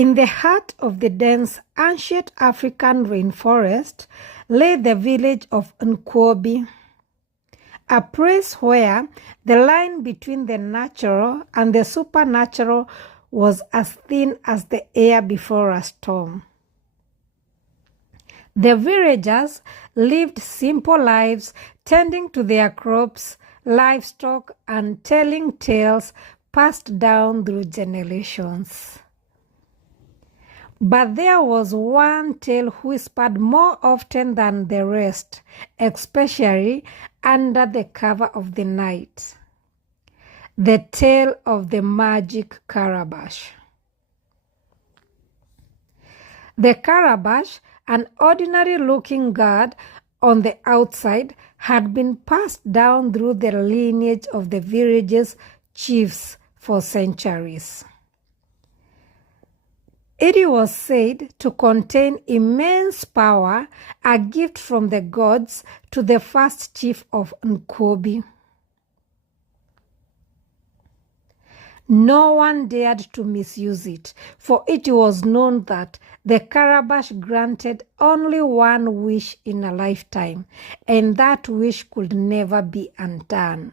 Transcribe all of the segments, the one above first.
In the heart of the dense ancient African rainforest lay the village of Nkwobi, a place where the line between the natural and the supernatural was as thin as the air before a storm. The villagers lived simple lives, tending to their crops, livestock, and telling tales passed down through generations. But there was one tale whispered more often than the rest, especially under the cover of the night. The tale of the magic Calabash. The Calabash, an ordinary-looking god on the outside, had been passed down through the lineage of the village's chiefs for centuries. It was said to contain immense power, a gift from the gods to the first chief of Nkwobi. No one dared to misuse it, for it was known that the Calabash granted only one wish in a lifetime, and that wish could never be undone.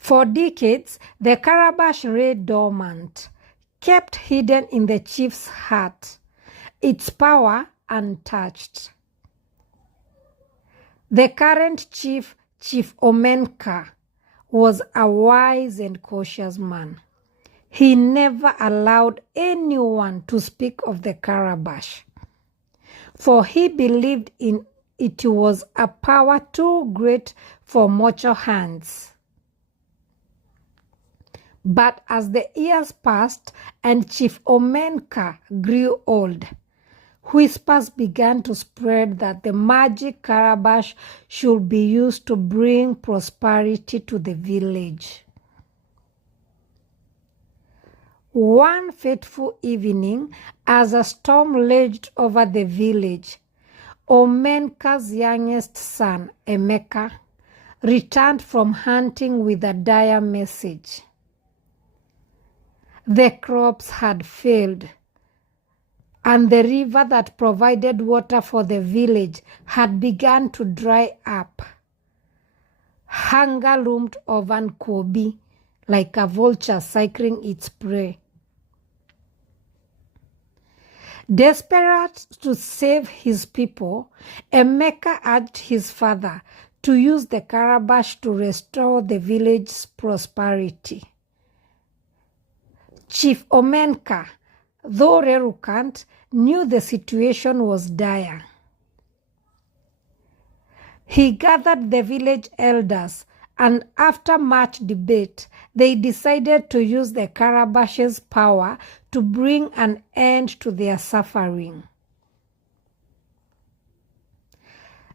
For decades, the Calabash lay dormant, kept hidden in the chief's heart, its power untouched. The current chief, Chief Omenka, was a wise and cautious man. He never allowed anyone to speak of the Calabash, for he believed in it was a power too great for mortal hands. But as the years passed and Chief Omenka grew old, whispers began to spread that the magic Calabash should be used to bring prosperity to the village. One fateful evening, as a storm raged over the village, Omenka's youngest son, Emeka, returned from hunting with a dire message. The crops had failed, and the river that provided water for the village had begun to dry up. Hunger loomed over Nkwobi like a vulture cycling its prey. Desperate to save his people, Emeka urged his father to use the Calabash to restore the village's prosperity. Chief Omenka, though reluctant, knew the situation was dire. He gathered the village elders, and after much debate, they decided to use the Calabash's power to bring an end to their suffering.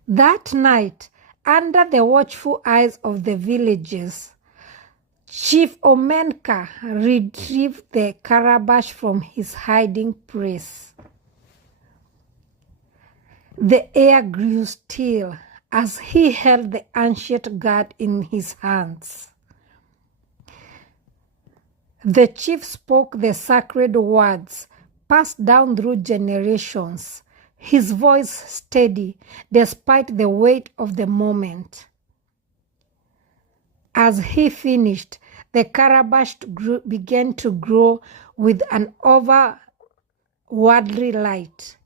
That night, under the watchful eyes of the villagers, Chief Omenka retrieved the Calabash from his hiding place. The air grew still as he held the ancient god in his hands. The chief spoke the sacred words passed down through generations, his voice steady despite the weight of the moment. As he finished, the Calabash began to grow with an otherworldly light,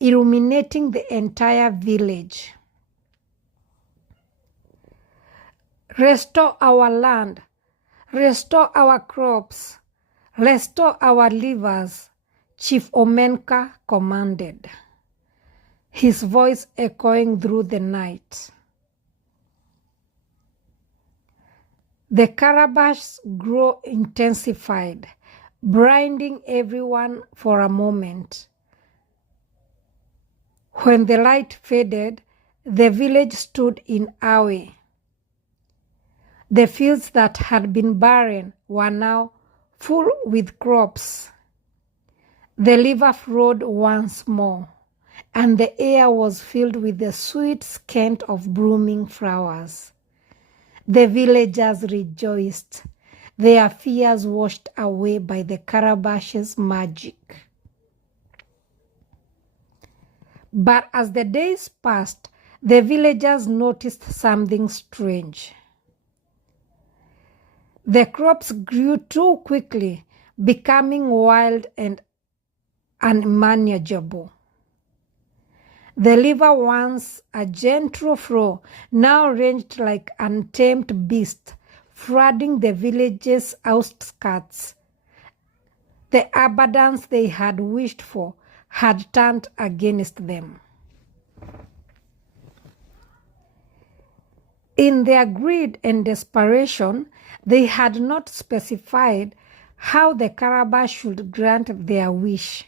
illuminating the entire village. Restore our land, restore our crops, restore our livers, Chief Omenka commanded, his voice echoing through the night. The Calabash grow intensified, blinding everyone for a moment. When the light faded, the village stood in awe. The fields that had been barren were now full with crops. The river flowed once more, and the air was filled with the sweet scent of blooming flowers. The villagers rejoiced. their fears washed away by the Calabash's magic. But as the days passed, the villagers noticed something strange. The crops grew too quickly, becoming wild and unmanageable. The river, once a gentle flow, now raged like an untamed beast, flooding the village's outskirts. The abundance they had wished for had turned against them. In their greed and desperation, they had not specified how the Calabash should grant their wish.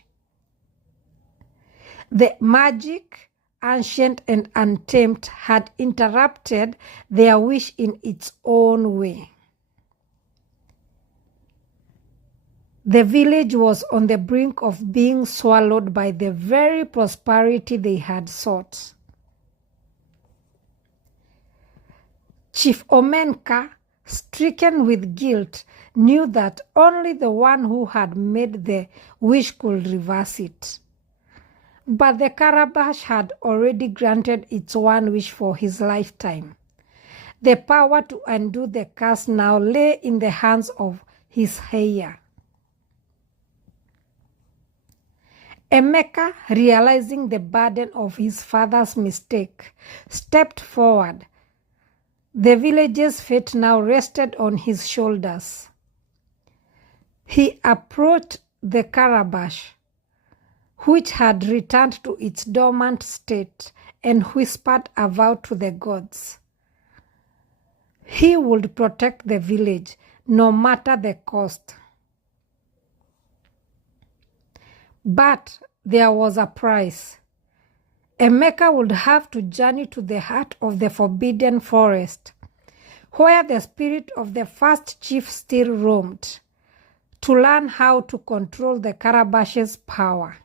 The magic, ancient and untamed, had interrupted their wish in its own way. The village was on the brink of being swallowed by the very prosperity they had sought. Chief Omenka, stricken with guilt, knew that only the one who had made the wish could reverse it. But the Calabash had already granted its one wish for his lifetime. The power to undo the curse now lay in the hands of his heir. Emeka, realizing the burden of his father's mistake, stepped forward. The village's fate now rested on his shoulders. He approached the Calabash, which had returned to its dormant state, and whispered a vow to the gods. He would protect the village, no matter the cost. But there was a price. Emeka would have to journey to the heart of the forbidden forest, where the spirit of the first chief still roamed, to learn how to control the Calabash's power.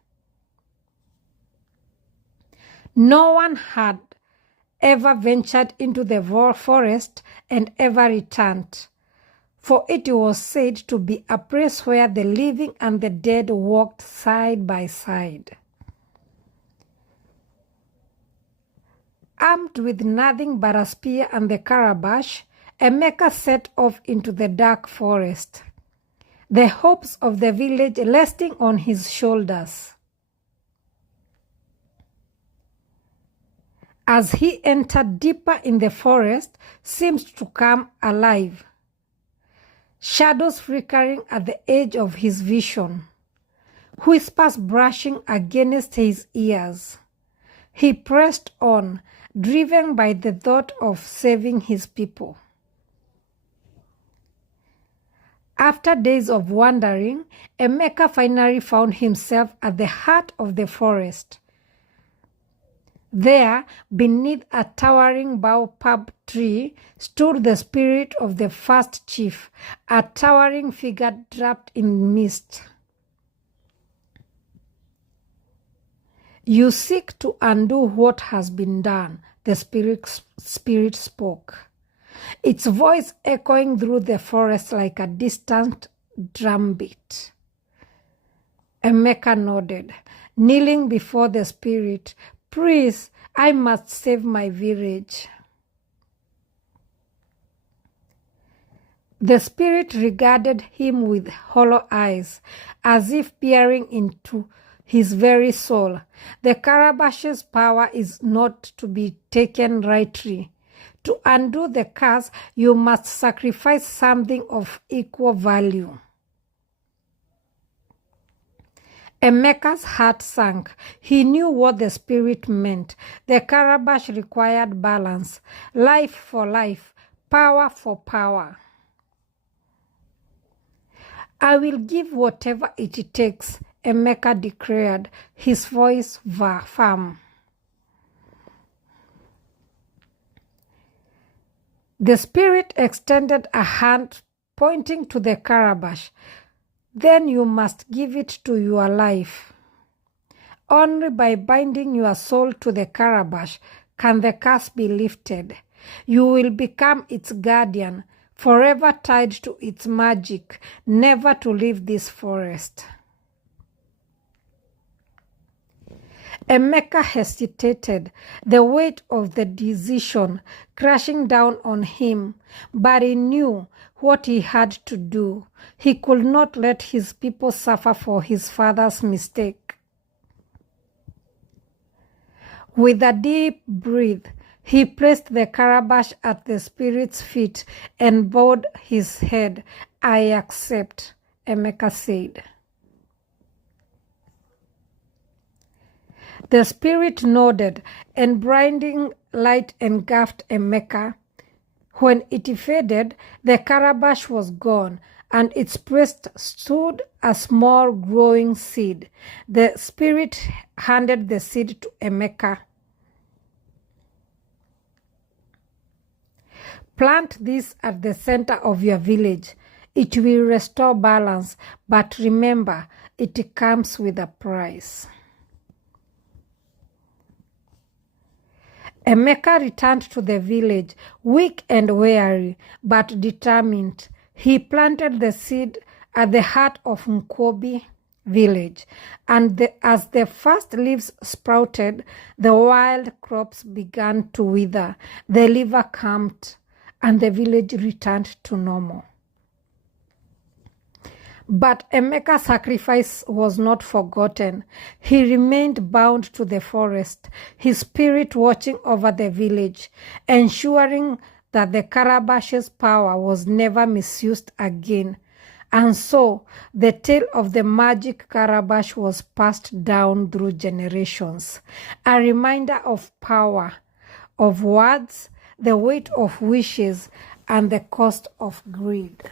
No one had ever ventured into the forest and ever returned, for it was said to be a place where the living and the dead walked side by side. Armed with nothing but a spear and the Calabash, Emeka set off into the dark forest, the hopes of the village resting on his shoulders. As he entered deeper in the forest, seemed to come alive, shadows flickering at the edge of his vision, whispers brushing against his ears. He pressed on, driven by the thought of saving his people. After days of wandering, Emeka finally found himself at the heart of the forest. There, beneath a towering baobab tree, stood the spirit of the first chief, a towering figure draped in mist. "You seek to undo what has been done," the spirit spoke, its voice echoing through the forest like a distant drumbeat. Emeka nodded, kneeling before the spirit. "Please, I must save my village." The spirit regarded him with hollow eyes, as if peering into his very soul. "The Calabash's power is not to be taken lightly. To undo the curse, you must sacrifice something of equal value." Emeka's heart sank. He knew what the spirit meant. The Calabash required balance, life for life, power for power. "I will give whatever it takes," Emeka declared, his voice firm. The spirit extended a hand, pointing to the Calabash. "Then you must give it to your life. Only by binding your soul to the Calabash can the curse be lifted. You will become its guardian, forever tied to its magic, never to leave this forest. Emeka hesitated, the weight of the decision crashing down on him, but he knew what he had to do. He could not let his people suffer for his father's mistake. With a deep breath, he placed the calabash at the spirit's feet and bowed his head. "I accept," Emeka said. The spirit nodded, and blinding light engulfed Emeka. When it faded, the calabash was gone, and its breast stood a small growing seed. The spirit handed the seed to Emeka. "Plant this at the center of your village. It will restore balance, but remember, it comes with a price." Emeka returned to the village, weak and weary, but determined. He planted the seed at the heart of Nkobi village, and as the first leaves sprouted, the wild crops began to wither. The river calmed, and the village returned to normal. But Emeka's sacrifice was not forgotten. He remained bound to the forest, his spirit watching over the village, ensuring that the calabash's power was never misused again. And so, the tale of the magic calabash was passed down through generations, a reminder of power, of words, the weight of wishes, and the cost of greed.